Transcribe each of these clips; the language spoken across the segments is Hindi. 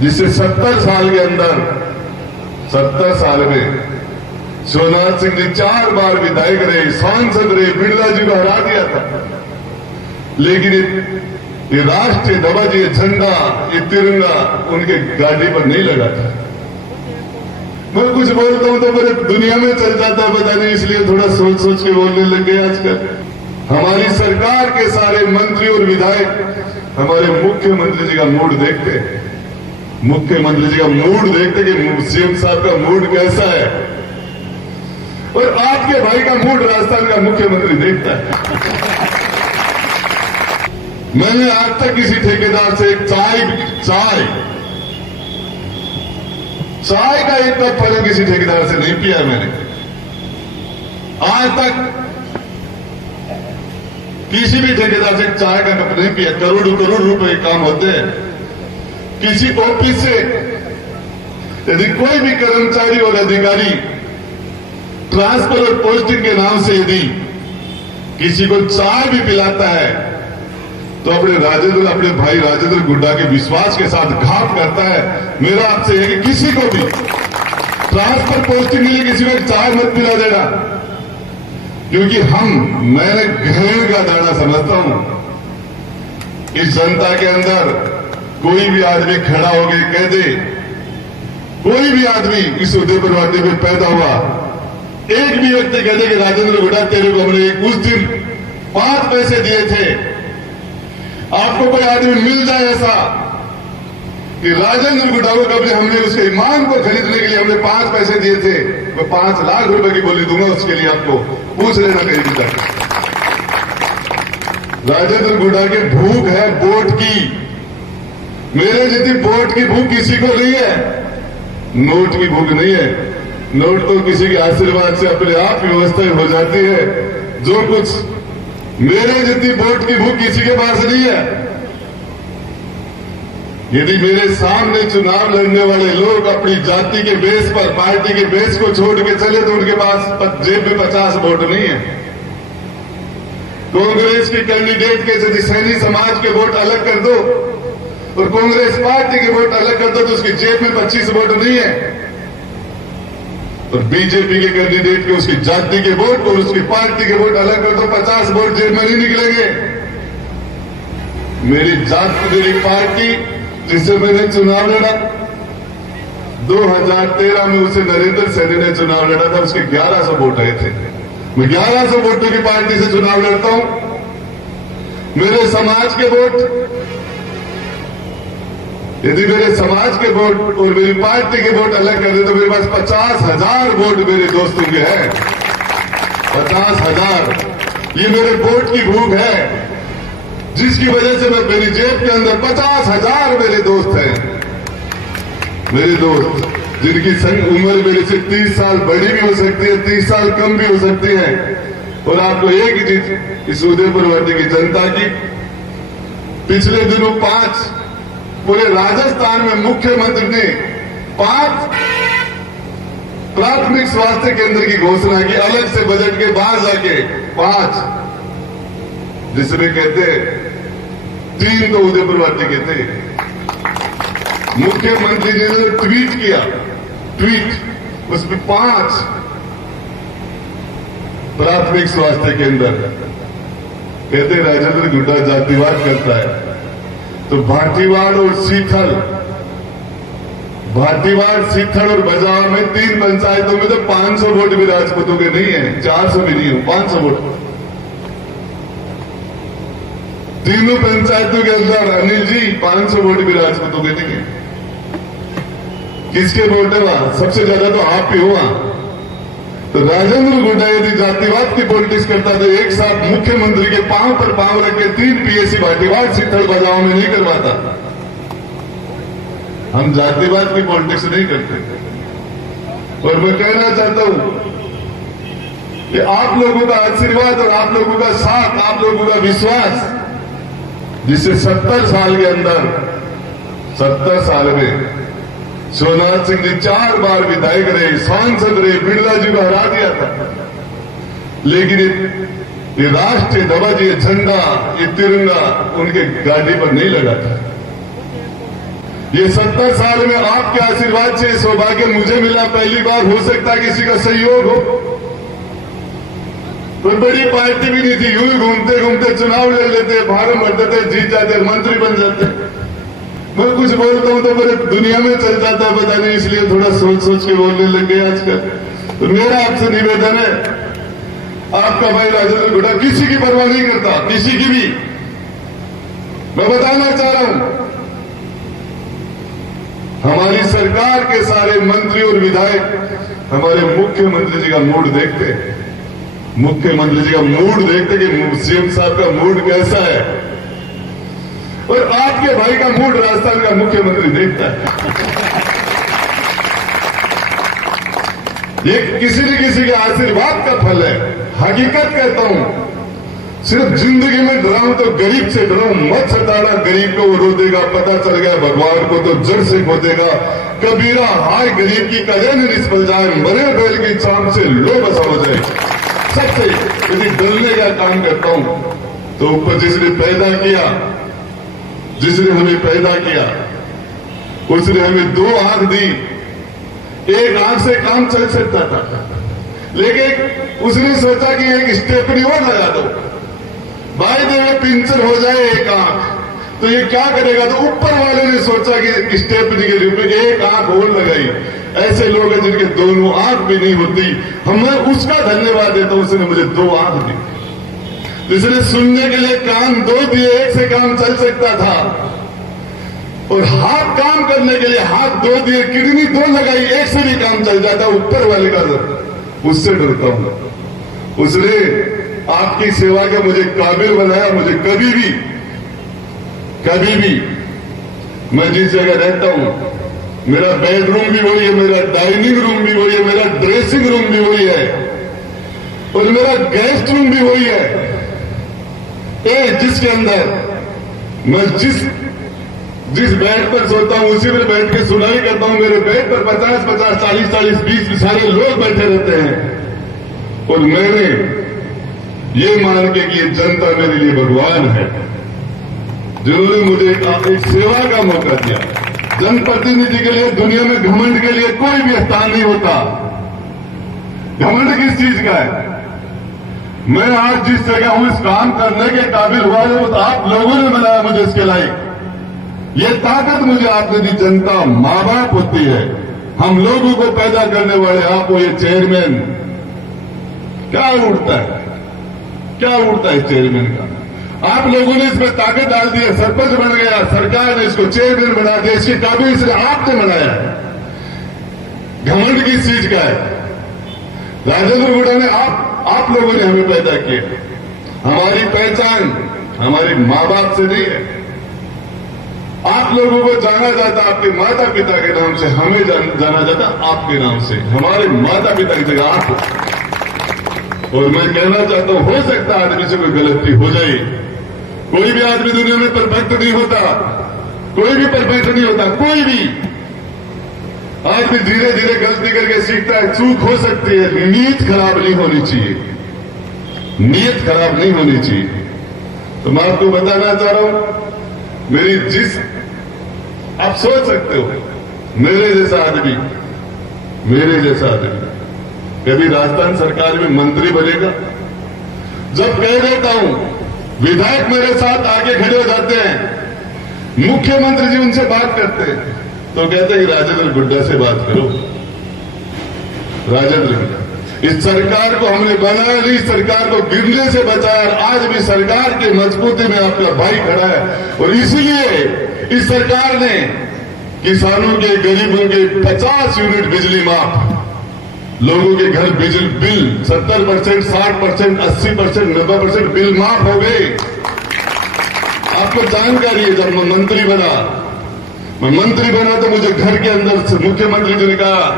जिससे 70 साल के अंदर 70 साल में शिवनाथ सिंह जी 4 बार विधायक रहे, सांसद रहे, बिरला जी को हरा दिया था। लेकिन ये राष्ट्रीय ध्वज, ये झंडा, ये तिरंगा उनके गाड़ी पर नहीं लगा था। मैं कुछ बोलता हूं तो मेरे दुनिया में चल जाता है, पता नहीं, इसलिए थोड़ा सोच सोच के बोलने लग गए आजकल। हमारी सरकार के सारे मंत्री और विधायक हमारे मुख्यमंत्री जी का मूड देखते हैं, मुख्यमंत्री जी का मूड देखते कि सीएम साहब का मूड कैसा है, और आपके भाई का मूड राजस्थान का मुख्यमंत्री देखता है। मैंने आज तक किसी ठेकेदार से चाय का एक कप फल किसी ठेकेदार से नहीं पिया मैंने आज तक। किसी भी ठेकेदार से चाय का कप नहीं पिया। करोड़ करोड़ रुपए काम होते हैं। किसी ऑफिस से यदि कोई भी कर्मचारी और अधिकारी ट्रांसफर और पोस्टिंग के नाम से यदि किसी को चाय भी पिलाता है तो अपने भाई राजेंद्र गुड्डा के विश्वास के साथ घात करता है। मेरा आपसे है कि किसी को भी ट्रांसफर पोस्टिंग के लिए किसी को चाय मत पिला देना, क्योंकि मैंने घेर का दाना समझता हूं। इस जनता के अंदर कोई भी आदमी खड़ा होकर कह दे, कोई भी आदमी इस उदयपुर वादी में पैदा हुआ, एक भी व्यक्ति कह दे कि राजेंद्र गुड्डा तेरे को हमने उस दिन 5 पैसे दिए थे, आपको कोई आदमी मिल जाए ऐसा कि राजेंद्र गुड्डा को कभी हमने उसके ईमान को खरीदने के लिए हमने 5 पैसे दिए थे, मैं 5 लाख रुपए की बोली दूंगा उसके लिए, आपको पूछ लेना कहीं भी जाकर। राजेंद्र गुड्डा की भूख है वोट की, मेरे जितनी वोट की भूख किसी को नहीं है, नोट की भूख नहीं है। नोट तो किसी के आशीर्वाद से अपने आप व्यवस्था हो जाती है। जो कुछ मेरे जितनी वोट की भूख किसी के पास नहीं है। यदि मेरे सामने चुनाव लड़ने वाले लोग अपनी जाति के बेस पर, पार्टी के बेस को छोड़ के चले तो उनके पास जेब में 50 वोट नहीं है। कांग्रेस के कैंडिडेट के यदि सैनी समाज के वोट अलग कर दो और कांग्रेस पार्टी के वोट अलग कर दो तो उसकी जेब में 25 वोट नहीं है। और बीजेपी के कैंडिडेट के उसकी जाति के वोट और उसकी पार्टी के वोट अलग कर दो, 50 वोट जेब में नहीं निकलेंगे। मेरी जाति, मेरी पार्टी जिससे मैंने चुनाव लड़ा 2013 में, उसे नरेंद्र सैनी ने चुनाव लड़ा था, उसके 1100 वोट आए थे। मैं 1100 वोटों की पार्टी से चुनाव लड़ता हूं। मेरे समाज के वोट, यदि मेरे समाज के वोट और मेरी पार्टी के वोट अलग कर दे तो मेरे पास 50,000 वोट मेरे दोस्तों के हैं। 50,000। ये मेरे वोट की भूख है, जिसकी वजह से मैं मेरी जेब के अंदर 50,000 मेरे दोस्त हैं। मेरे दोस्त जिनकी उम्र मेरे से 30 साल बड़ी भी हो सकती है, 30 साल कम भी हो सकती है। और आपको एक ही चीज इस उदयपुर वादी की जनता की, पिछले दिनों पूरे राजस्थान में मुख्यमंत्री ने 5 प्राथमिक स्वास्थ्य केंद्र की घोषणा की, अलग से बजट के बाहर जाके 5, जिसमें कहते 3 तो उदयपुर वादी के थे। मुख्यमंत्री ने ट्वीट किया, उसमें 5 प्राथमिक स्वास्थ्य केंद्र। कहते राजेंद्र गुड्डा जातिवाद करता है। तो भाटीवाड़ और सीथल और बजावा में 3 पंचायतों में तो 500 वोट भी राजपूतों के नहीं है, 400 भी नहीं है, 500 वोट। तीनों पंचायतों के अंदर अनिल जी 500 वोट भी राजपूतों के नहीं है। किसके वोट है वहां? सबसे ज्यादा तो आप ही हो वहां। तो राजेंद्र गुड्डा यदि जातिवाद की पॉलिटिक्स करता तो एक साथ मुख्यमंत्री के पांव पर पांव रख के 3 पीएससी भाटीवाड़ सीथल बजाओ में नहीं करवाता। हम जातिवाद की पॉलिटिक्स नहीं करते। और मैं कहना चाहता हूं कि आप लोगों का आशीर्वाद और आप लोगों का साथ, आप लोगों का विश्वास, जिससे 70 साल के अंदर, 70 साल में शिवनाथ सिंह जी 4 बार विधायक रहे, सांसद रहे, बिरला जी को हरा दिया था। लेकिन ये राष्ट्रीय ध्वज, ये झंडा, ये तिरंगा उनके गाड़ी पर नहीं लगा था। ये 70 साल में आपके आशीर्वाद से सौभाग्य मुझे मिला, पहली बार हो सकता है किसी का सहयोग हो। कोई बड़ी पार्टी भी नहीं थी, यूं ही घूमते घूमते चुनाव लड़ लेते, फार्म भरते थे, जीत जाते, मंत्री बन जाते। मैं कुछ बोलता हूं तो मेरे दुनिया में चल जाता है, पता नहीं, इसलिए थोड़ा सोच सोच के बोलने लग गए आजकल। तो मेरा आपसे निवेदन है, आपका भाई राजेंद्र गुड्डा किसी की परवाह नहीं करता, किसी की भी। मैं बताना चाह रहा हूं, हमारी सरकार के सारे मंत्री और विधायक हमारे मुख्यमंत्री जी का मूड देखते हैं, मुख्यमंत्री जी का मूड देखते कि सीएम साहब का मूड कैसा है, और आपके भाई का मूड राजस्थान का मुख्यमंत्री देखता है। ये किसी न किसी के आशीर्वाद का फल है। हकीकत कहता हूं, सिर्फ जिंदगी में डराऊं तो गरीब से डराऊं, मत सताना गरीब को, वो रो देगा, पता चल गया भगवान को तो जड़ से खो देगा। कबीरा हाय गरीब की कदर न निष्फल जाए, मरे बैल की चाम से लो बसा हो जाए। सबसे यदि डरने का काम करता हूं तो ऊपर जिसने पैदा किया, जिसने हमें पैदा किया, उसने हमें 2 आंख दी। एक आंख से काम चल सकता था, लेकिन उसने सोचा कि एक स्टेपनी और लगा दो, भाई देवे पिंचर हो जाए एक आंख, तो ये क्या करेगा। तो ऊपर वाले ने सोचा कि स्टेपनी के रूप में एक आंख और लगाई। ऐसे लोग हैं जिनके दोनों आंख भी नहीं होती, मैं उसका धन्यवाद देता हूं, उसने मुझे 2 आंख दी। जिसने सुनने के लिए कान 2 दिए, एक से काम चल सकता था, और हाथ काम करने के लिए हाथ 2 दिए, किडनी 2 लगाई, एक से भी काम चल जाता। ऊपर वाले का उससे डरता हूं। उसने आपकी सेवा के मुझे काबिल बनाया। मुझे कभी भी मैं जिस जगह रहता हूं, मेरा बेडरूम भी वही है, मेरा डाइनिंग रूम भी वही है, मेरा ड्रेसिंग रूम भी वही है, और मेरा गेस्ट रूम भी वही है, जिसके अंदर मैं जिस बेड पर सोता हूं उसी पर बैठ के सुनाई करता हूं। मेरे बेड पर 50-50, 40-40, 20 सारे लोग बैठे रहते हैं, और मैंने ये मान के कि ये जनता मेरे लिए भगवान है, जिन्होंने मुझे एक सेवा का मौका दिया। जनप्रतिनिधि के लिए दुनिया में घमंड के लिए कोई भी स्थान नहीं होता। घमंड किस चीज का है। मैं आज जिस जगह हूं, इस काम करने के काबिल हुआ है, वो तो आप लोगों ने बनाया मुझे इसके लायक। ये ताकत मुझे आपने दी। जनता मां बाप होती है, हम लोगों को पैदा करने वाले आप हो। ये चेयरमैन क्या उड़ता है, क्या उड़ता है चेयरमैन का। आप लोगों ने इसमें ताकत डाल दी है, सरपंच बन गया, सरकार ने इसको चेयरमैन बना दिया, इसके काबिल इसलिए आपने बनाया है। घमंड किस चीज का है। राजेंद्र गुड्डा ने आप लोगों ने हमें पैदा किया। हमारी पहचान हमारे मां बाप से नहीं है। आप लोगों को जाना जाता आपके माता पिता के नाम से, हमें जाना जाता आपके नाम से। हमारे माता पिता की जगह आप हो। और मैं कहना चाहता हूं, हो सकता है आदमी से कोई गलती हो जाए। कोई भी आदमी दुनिया में परफेक्ट नहीं होता, कोई भी परफेक्ट नहीं होता, कोई भी आदमी धीरे धीरे गलती करके सीखता है। चूक हो सकती है, नीयत खराब नहीं होनी चाहिए, नीयत खराब नहीं होनी चाहिए। तो मैं आपको बताना चाह रहा हूं, आप सोच सकते हो, मेरे जैसा आदमी कभी राजस्थान सरकार में मंत्री बनेगा। जब कह देता हूं, विधायक मेरे साथ आगे खड़े हो जाते हैं, मुख्यमंत्री जी उनसे बात करते हैं, तो कहते हैं राजेंद्र गुड्डा से बात करो। राजेंद्र गुड्डा, इस सरकार को हमने बनाया नहीं, सरकार को गिरने से बचाया, और आज भी सरकार की मजबूती में आपका भाई खड़ा है। और इसीलिए इस सरकार ने किसानों के, गरीबों के 50 यूनिट बिजली माफ, लोगों के घर बिजली बिल 70%, 60%, 80%, 90% बिल माफ हो गए। आपको जानकारी है, जब मैं मंत्री बना तो मुझे घर के अंदर से मुख्यमंत्री जी ने कहा,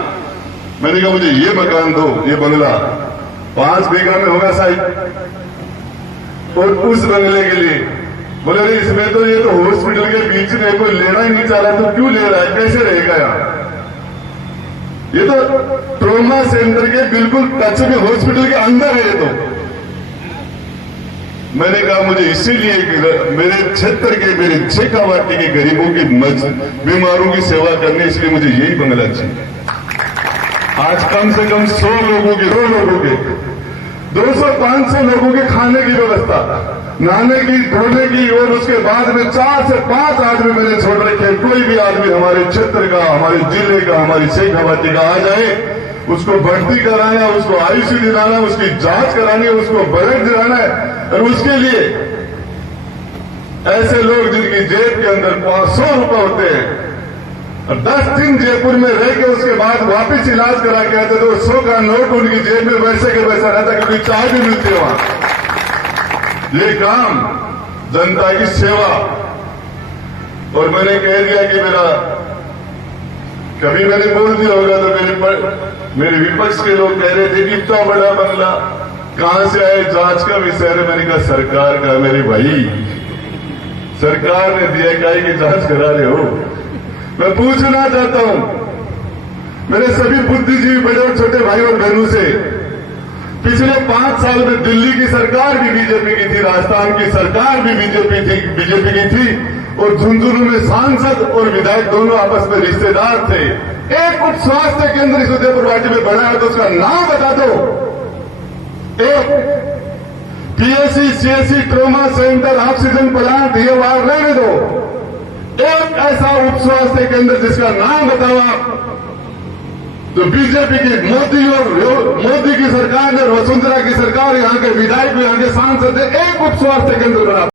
मैंने कहा मुझे ये मकान दो, ये बंगला 5 बीघा में होगा साहब, और उस बंगले के लिए बोले अरे इसमें तो ये तो हॉस्पिटल के बीच में कोई लेना ही नहीं चाह रहा, तो क्यों ले रहा है, कैसे रहेगा यार। ये तो ट्रोमा सेंटर के बिल्कुल टच में हॉस्पिटल के अंदर है। ये तो मैंने कहा मुझे इसीलिए मेरे क्षेत्र के, मेरे शेखावाटी के गरीबों की बीमारों की सेवा करनी, इसलिए मुझे यही बंगला चाहिए। आज कम से कम 100 लोगों के, 2 लोगों के, 200-500 लोगों के खाने की व्यवस्था, नहाने की, धोने की, और उसके बाद में 4 से 5 आदमी मैंने छोड़ रखे। कोई भी आदमी हमारे क्षेत्र का, हमारे जिले का, हमारी शेखावाटी का आ जाए, उसको भर्ती कराना, उसको आयुषी दिलाना, उसकी जांच करानी, उसको ब्लड दिलाना है। और उसके लिए ऐसे लोग जिनकी जेब के अंदर 500 रुपए होते हैं और 10 दिन जयपुर में रह के उसके बाद वापस इलाज करा के आते, तो 100 का नोट उनकी जेब में वैसे के वैसा रहता, क्योंकि चाय भी मिलती है वहां। ये काम जनता की सेवा। और मैंने कह दिया कि मेरा, कभी मैंने बोल दिया होगा तो मेरे विपक्ष के लोग कह रहे थे कि इतना बड़ा बंगला कहां से आए, जांच का विषय है। मैंने कहा सरकार का, मेरे भाई सरकार ने दिया, काहे की जांच करा रहे हो। मैं पूछना चाहता हूं मेरे सभी बुद्धिजीवी बड़े और छोटे भाई और बहनों से, पिछले 5 साल में दिल्ली की सरकार भी बीजेपी की थी, राजस्थान की सरकार भी बीजेपी की थी, और झुंझुनू में सांसद और विधायक दोनों आपस में रिश्तेदार थे। एक उप स्वास्थ्य केंद्र इस उदयपुर वाटी में बना है, तो उसका नाम बता दो। एक PSC, CSC, trauma centre, oxygen plant, ये वहां रहने दो। एक ऐसा उप स्वास्थ्य केंद्र जिसका नाम बताओ आप, तो बीजेपी की मोदी की सरकार ने, वसुंधरा की सरकार, यहां के विधायक, यहां के सांसद, एक उप स्वास्थ्य केंद्र बना।